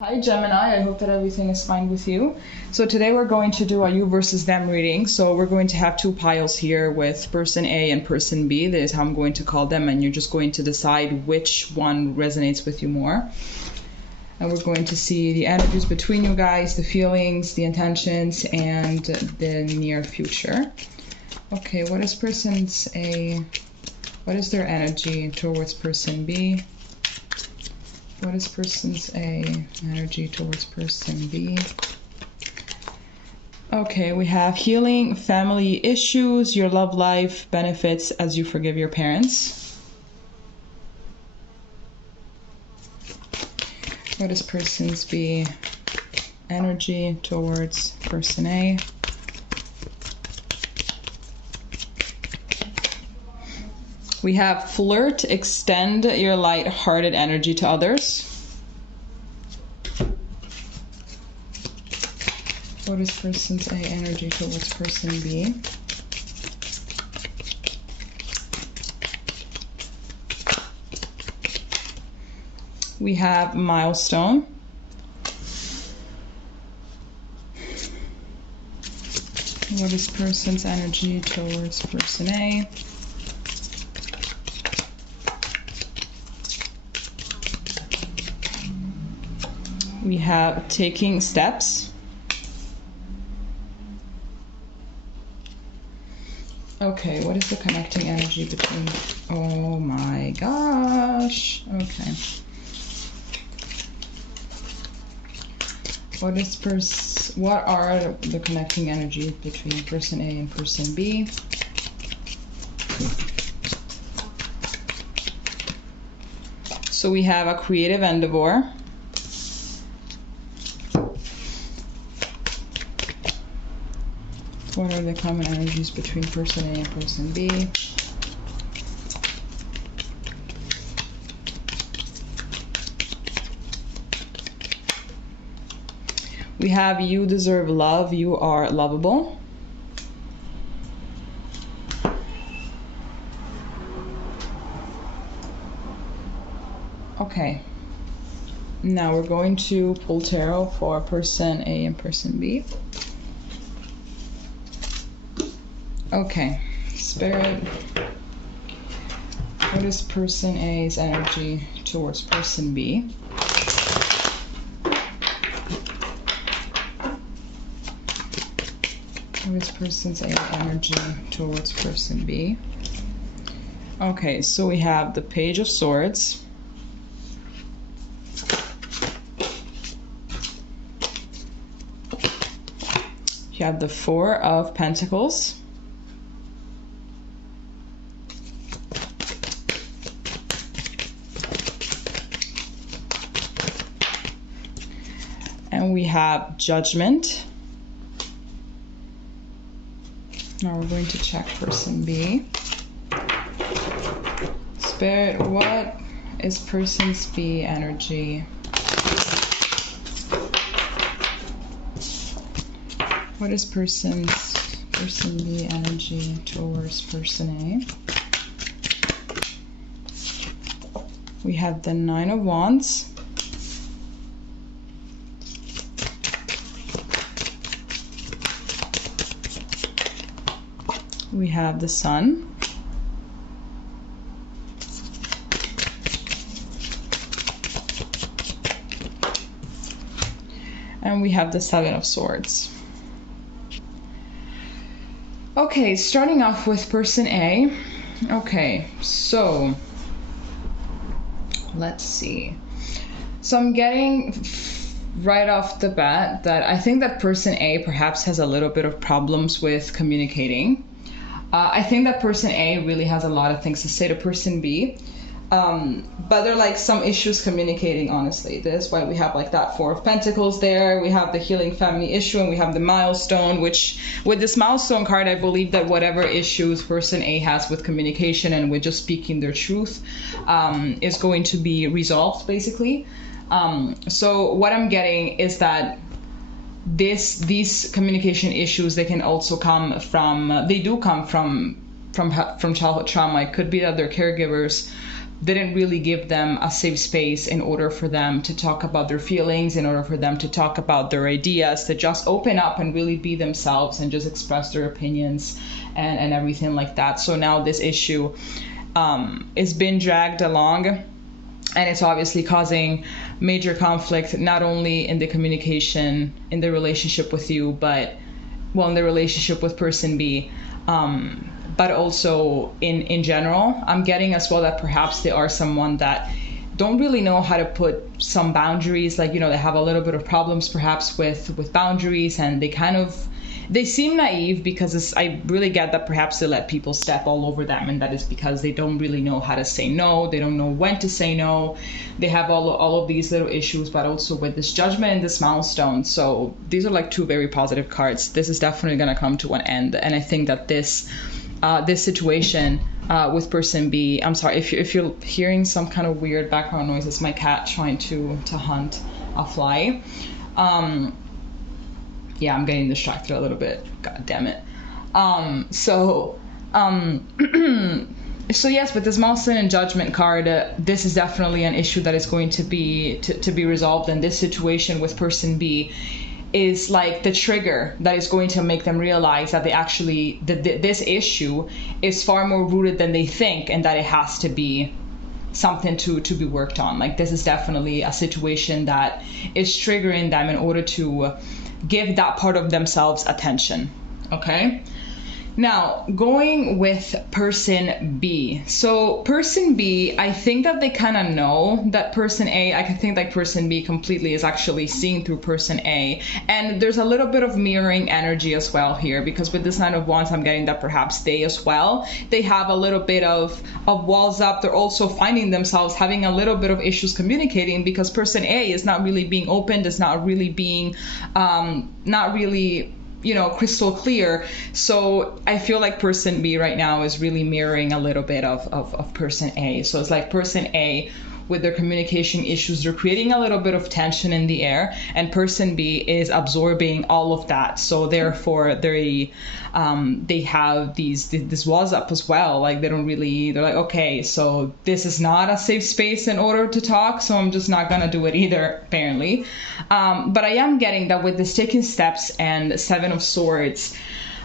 Hi Gemini, I hope that everything is fine with you. So today we're going to do a you versus them reading. So we're going to have two piles here with person A and person B. That is how I'm going to call them, and you're just going to decide which one resonates with you more. And we're going to see the energies between you guys, the feelings, the intentions, and the near future. Okay, what is person's A? What is their energy towards person B? What is person's A energy towards person B? Okay, we have healing, family issues, your love life benefits as you forgive your parents. What is person's B energy towards person A? We have flirt, extend your light-hearted energy to others. What is person's A energy towards person B? We have milestone. What is person's energy towards person A? We have taking steps. Okay, what is the connecting energy between... Oh my gosh. Okay. What are the connecting energies between person A and person B? So we have a creative endeavor. What are the common energies between person A and person B? We have you deserve love, you are lovable. Okay. Now we're going to pull tarot for person A and person B. Okay, Spirit, what is person A's energy towards person B? What is person's A energy towards person B? Okay, so we have the Page of Swords. You have the Four of Pentacles. And we have Judgment. Now we're going to check person B. Spirit, what is person's B energy? What is person B energy towards person A? We have the Nine of Wands. We have the Sun. And we have the Seven of Swords. Okay, starting off with person A. Okay, so let's see. So I'm getting right off the bat that I think that person A perhaps has a little bit of problems with communicating. I think that person A really has a lot of things to say to person B, but there are like some issues communicating, honestly. That's why we have like that Four of Pentacles there. We have the healing family issue, and we have the milestone, which with this milestone card, I believe that whatever issues person A has with communication and with just speaking their truth is going to be resolved, basically. So what I'm getting is that these communication issues, they can also come from, they do come from childhood trauma. It could be that their caregivers didn't really give them a safe space in order for them to talk about their feelings, in order for them to talk about their ideas, to just open up and really be themselves and just express their opinions and everything like that. So now this issue is been dragged along, and it's obviously causing major conflict, not only in the communication, in the relationship with you, but, well, in the relationship with person B, but also in general. I'm getting as well that perhaps they are someone that don't really know how to put some boundaries, like, you know, they have a little bit of problems perhaps with boundaries, and they seem naive because I really get that perhaps they let people step all over them, and that is because they don't really know how to say no, they don't know when to say no, they have all of these little issues, but also with this Judgment and this Milestone. So these are like two very positive cards. This is definitely going to come to an end, and I think that this situation with person B, I'm sorry if you're hearing some kind of weird background noise, it's my cat trying to hunt a fly. Yeah, I'm getting distracted a little bit. God damn it. So yes, with this Milestone and Judgment card, this is definitely an issue that is going to be resolved. And this situation with person B is like the trigger that is going to make them realize that this issue is far more rooted than they think, and that it has to be something to be worked on. Like, this is definitely a situation that is triggering them in order to give that part of themselves attention. Okay, now going with person B. So person B, I think that they kind of know that person A, I can think that person B completely is actually seeing through person A, and there's a little bit of mirroring energy as well here, because with this Nine of Wands, I'm getting that perhaps they as well, they have a little bit of walls up. They're also finding themselves having a little bit of issues communicating, because person A is not really being opened, is not really being crystal clear. So I feel like person B right now is really mirroring a little bit of person A. So it's like person A, with their communication issues, they're creating a little bit of tension in the air, and person B is absorbing all of that. So therefore they have this walls up as well. Like, they're like, okay, so this is not a safe space in order to talk, so I'm just not gonna do it either, apparently. But I am getting that with this taking steps and Seven of Swords,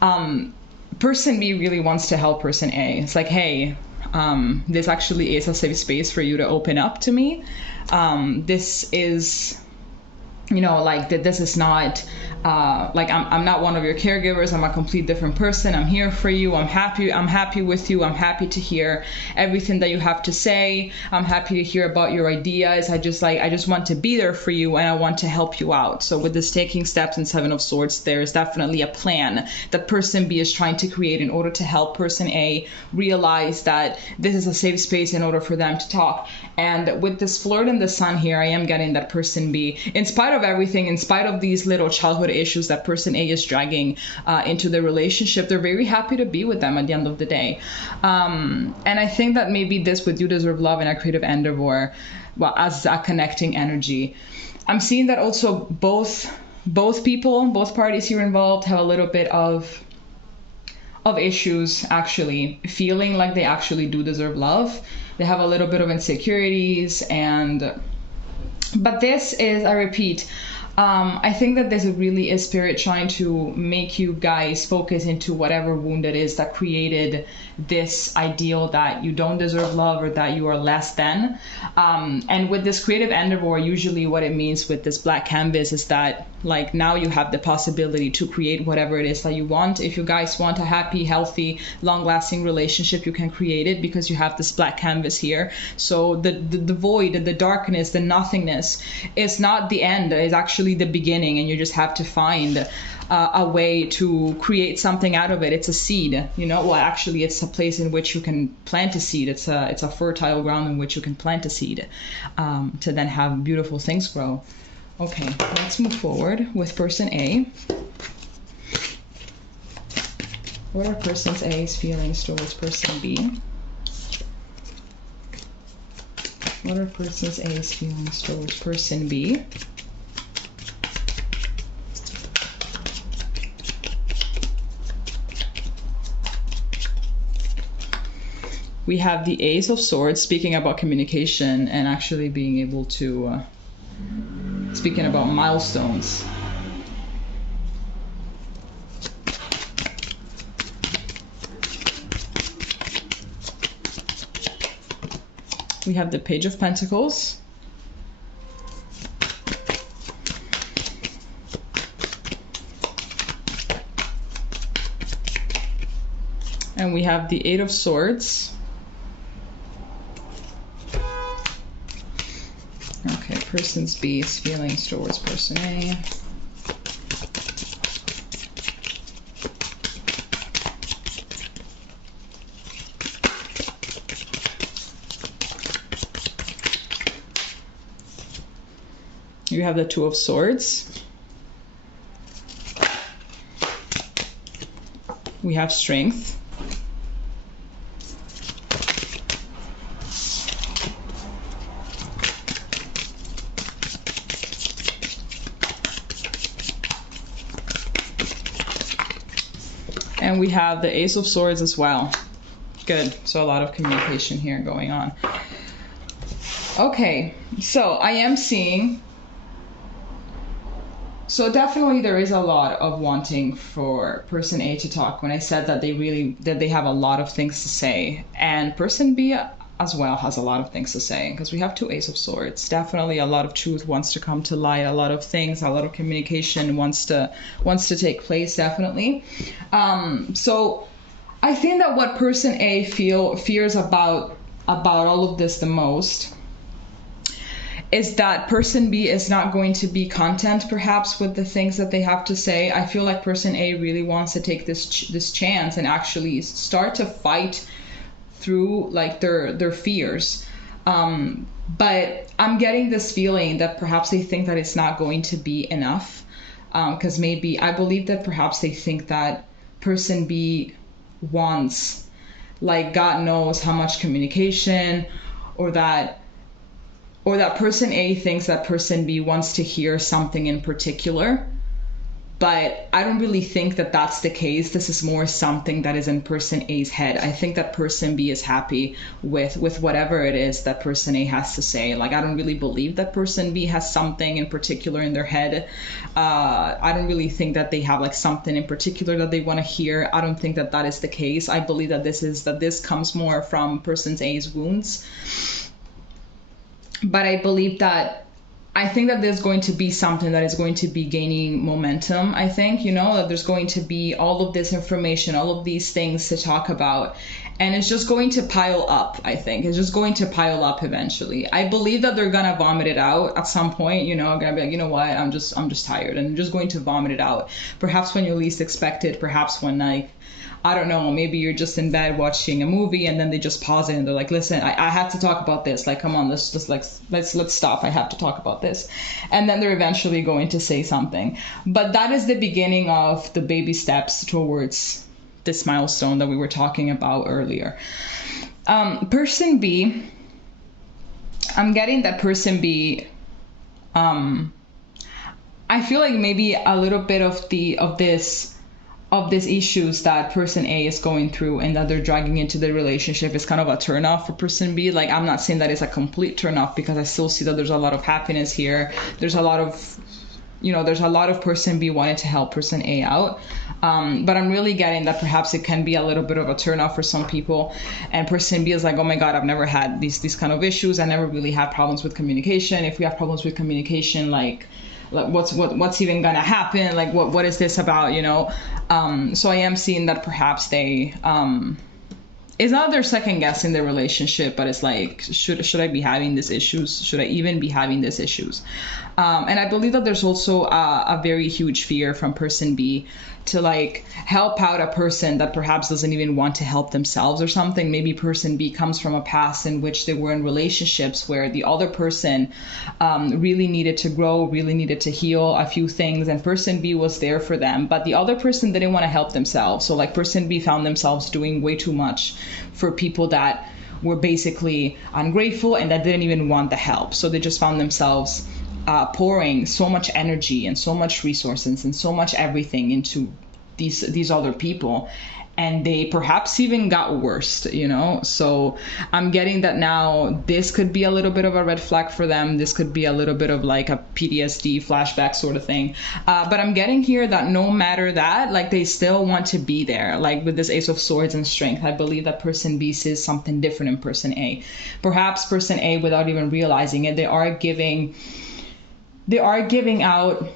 person B really wants to help person A. It's like, hey, this actually is a safe space for you to open up to me. This is, like, that this is not like I'm not one of your caregivers. I'm a complete different person. I'm here for you. I'm happy with you. I'm happy to hear everything that you have to say. I'm happy to hear about your ideas. I just want to be there for you, and I want to help you out. So with this taking steps and Seven of Swords, there is definitely a plan that person B is trying to create in order to help person A realize that this is a safe space in order for them to talk. And with this Flirt and the Sun here, I am getting that person B, in spite of everything, in spite of these little childhood issues that person A is dragging into the relationship, they're very happy to be with them at the end of the day. And I think that maybe this with You Deserve Love and a creative endeavor, well, as a connecting energy, I'm seeing that also both parties here involved have a little bit of issues actually feeling like they actually do deserve love. They have a little bit of insecurities, but this is, I repeat, I think that this really is Spirit trying to make you guys focus into whatever wound it is that created this ideal that you don't deserve love or that you are less than. And with this creative endeavor, usually what it means with this black canvas is that, like, now you have the possibility to create whatever it is that you want. If you guys want a happy, healthy, long-lasting relationship, you can create it because you have this black canvas here. So the void, the darkness, the nothingness is not the end. It's actually the beginning, and you just have to find a way to create something out of it. It's a seed, well, actually it's a place in which you can plant a seed. It's a fertile ground in which you can plant a seed to then have beautiful things grow. Okay, let's move forward with person A. What are person A's feelings towards person B? What are person A's feelings towards person B? We have the Ace of Swords, speaking about communication and actually being able to, speaking about milestones. We have the Page of Pentacles. And we have the Eight of Swords. Okay, person's B's feelings towards person A. You have the Two of Swords. We have Strength. And we have the Ace of Swords as well. Good. So a lot of communication here going on. Okay, so I am seeing, so definitely there is a lot of wanting for person A to talk when I said that they have a lot of things to say, and person B as well has a lot of things to say, because we have two Ace of Swords. Definitely a lot of truth wants to come to light, a lot of things, a lot of communication wants to take place, definitely. So I think that what person A fears about all of this the most is that person B is not going to be content perhaps with the things that they have to say. I feel like person A really wants to take this chance and actually start to fight through like their fears. But I'm getting this feeling that perhaps they think that it's not going to be enough. Because maybe I believe that perhaps they think that person B wants, like, God knows how much communication, or that person A thinks that person B wants to hear something in particular. But I don't really think that that's the case. This is more something that is in person A's head. I think that person B is happy with whatever it is that person A has to say. Like, I don't really believe that person B has something in particular in their head. I don't really think that they have like something in particular that they want to hear. I don't think that that is the case. I believe that this comes more from person A's wounds. But I think that there's going to be something that is going to be gaining momentum. I think, that there's going to be all of this information, all of these things to talk about. And it's just going to pile up, I think. It's just going to pile up eventually. I believe that they're going to vomit it out at some point, going to be like, you know what, I'm just tired. And I'm just going to vomit it out. Perhaps when you're least expected, perhaps when, like, I don't know, maybe you're just in bed watching a movie and then they just pause it and they're like, listen, I have to talk about this. Like, come on, let's stop. I have to talk about this. And then they're eventually going to say something. But that is the beginning of the baby steps towards this milestone that we were talking about earlier. Person B, I'm getting that person B, I feel like maybe a little bit of these issues that person A is going through and that they're dragging into the relationship is kind of a turnoff for person B. Like, I'm not saying that it's a complete turnoff, because I still see that there's a lot of happiness here. There's a lot of person B wanting to help person A out. But I'm really getting that perhaps it can be a little bit of a turnoff for some people. And person B is like, oh my God, I've never had these kind of issues. I never really had problems with communication. If we have problems with communication, like what's even gonna happen? Like, what is this about? So I am seeing that perhaps they it's not their second guessing their relationship, but it's like, should I be having these issues? Should I even be having these issues? And I believe that there's also a very huge fear from person B to like help out a person that perhaps doesn't even want to help themselves or something. Maybe person B comes from a past in which they were in relationships where the other person really needed to grow, really needed to heal a few things, and person B was there for them, but the other person didn't want to help themselves. So like person B found themselves doing way too much for people that were basically ungrateful and that didn't even want the help. So they just found themselves pouring so much energy and so much resources and so much everything into these other people, and they perhaps even got worse, you know? So I'm getting that now this could be a little bit of a red flag for them. This could be a little bit of like a PTSD flashback sort of thing. But I'm getting here that no matter that, like they still want to be there. Like with this Ace of Swords and Strength, I believe that person B sees something different in person A. Perhaps person A, without even realizing it, they are giving out,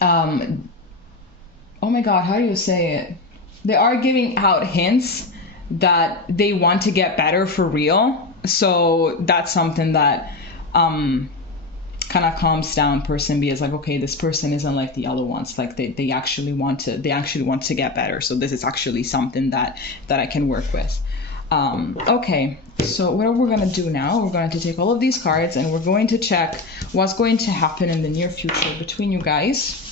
oh my God, how do you say it? They are giving out hints that they want to get better for real. So that's something that kind of calms down person B. Is like, okay, this person isn't like the other ones. Like they actually want to get better. So this is actually something that I can work with. Okay, so what we're going to do now, we're going to take all of these cards and we're going to check what's going to happen in the near future between you guys.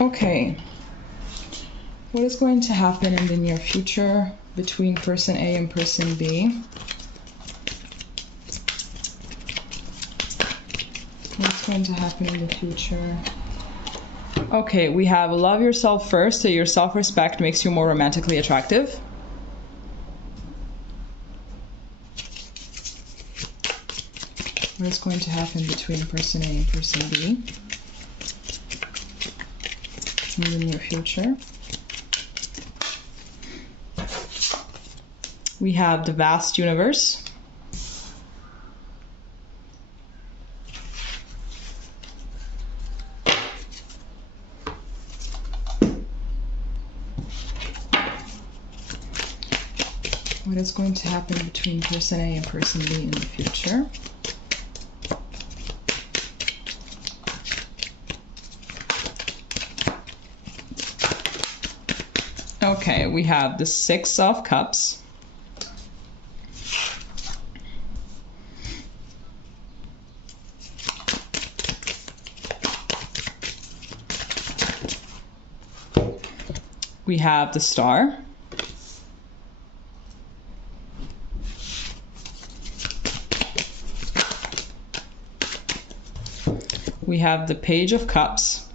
Okay, what is going to happen in the near future between person A and person B? What's going to happen in the future? Okay, we have love yourself first, so your self-respect makes you more romantically attractive. What is going to happen between person A and person B in the near future? We have the vast universe. What is going to happen between person A and person B in the future? Okay, we have the Six of Cups. We have the Star. We have the Page of Cups.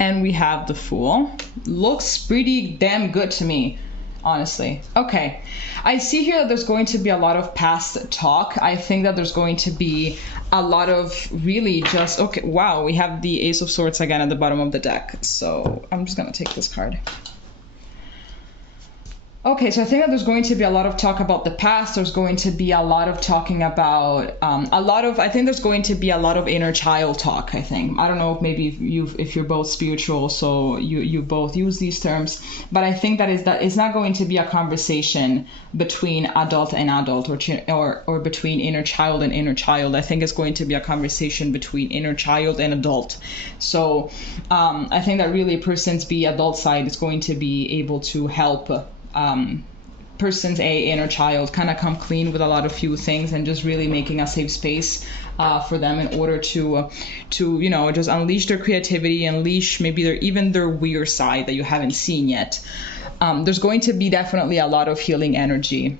And we have the Fool. Looks pretty damn good to me, honestly. Okay, I see here that there's going to be a lot of past talk. I think that there's going to be a lot of really just, okay, wow, we have the Ace of Swords again at the bottom of the deck. So I'm just gonna take this card. Okay, so I think that there's going to be a lot of talk about the past. There's going to be a lot of talking about I think there's going to be a lot of inner child talk, I think. I don't know if maybe if you're both spiritual, so you both use these terms, but I think that it's not going to be a conversation between adult and adult or between inner child and inner child. I think it's going to be a conversation between inner child and adult. So I think that really person's B adult side is going to be able to help person's A inner child kind of come clean with a lot of few things and just really making a safe space for them in order to you know, just unleash their creativity, unleash maybe their weird side that you haven't seen yet. There's going to be definitely a lot of healing energy.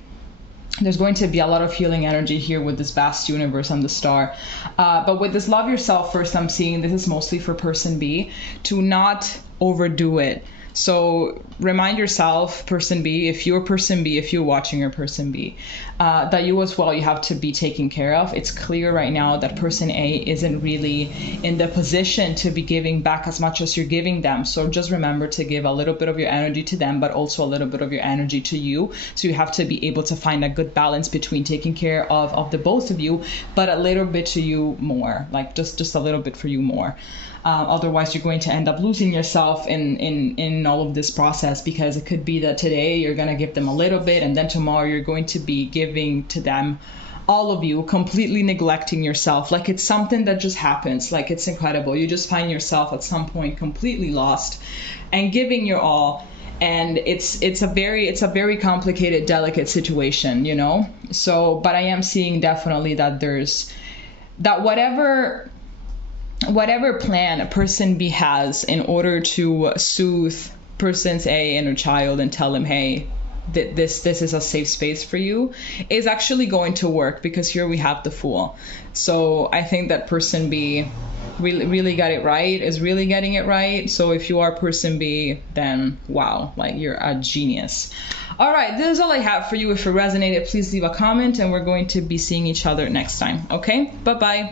There's going to be a lot of healing energy here with this vast universe and the Star. But with this love yourself first, I'm seeing this is mostly for person B to not overdo it. So remind yourself, person B, if you're watching your person B, that you as well, you have to be taken care of. It's clear right now that person A isn't really in the position to be giving back as much as you're giving them. So just remember to give a little bit of your energy to them, but also a little bit of your energy to you. So you have to be able to find a good balance between taking care of the both of you, but a little bit to you more, like just a little bit for you more. Otherwise, you're going to end up losing yourself in all of this process, because it could be that today you're going to give them a little bit, and then tomorrow you're going to be giving to them all of you, completely neglecting yourself. Like it's something that just happens. Like it's incredible. You just find yourself at some point completely lost and giving your all, and it's a very complicated, delicate situation, you know. So, but I am seeing definitely that whatever plan a person B has in order to soothe person's A inner child and tell them, hey, this is a safe space for you, is actually going to work, because here we have the Fool. So I think that person B really got it right, is really getting it right. So if you are person B, then wow, like, you're a genius. All right, this is all I have for you. If it resonated, please leave a comment, and we're going to be seeing each other next time. Okay, bye bye.